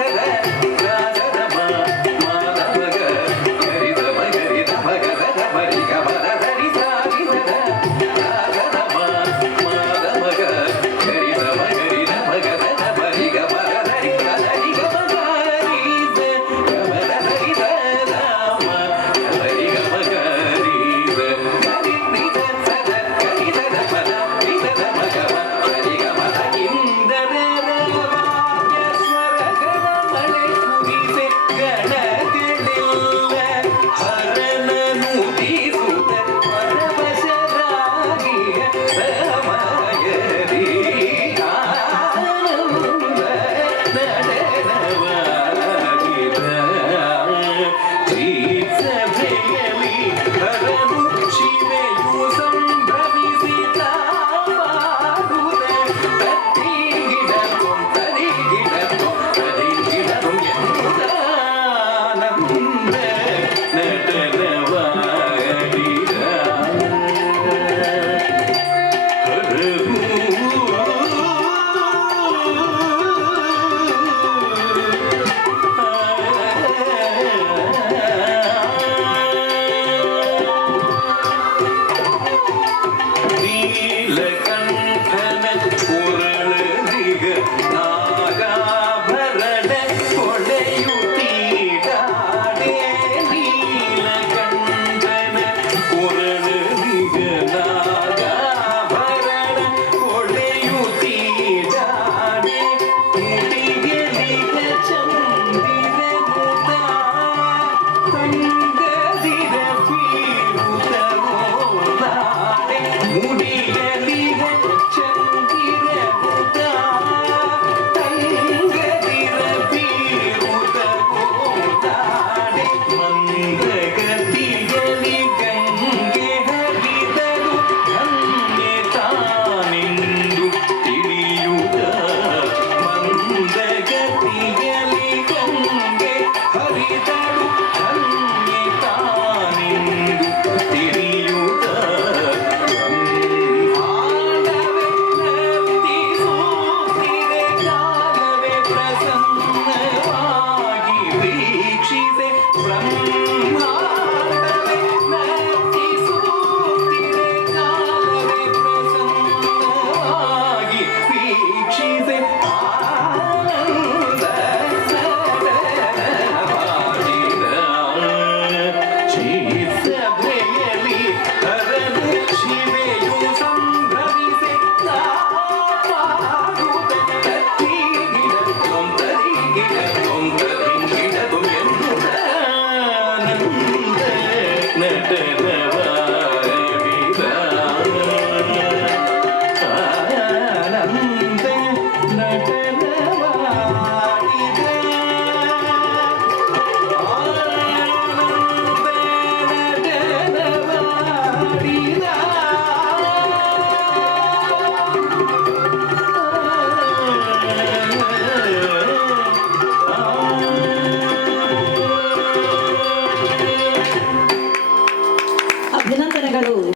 hey, hey.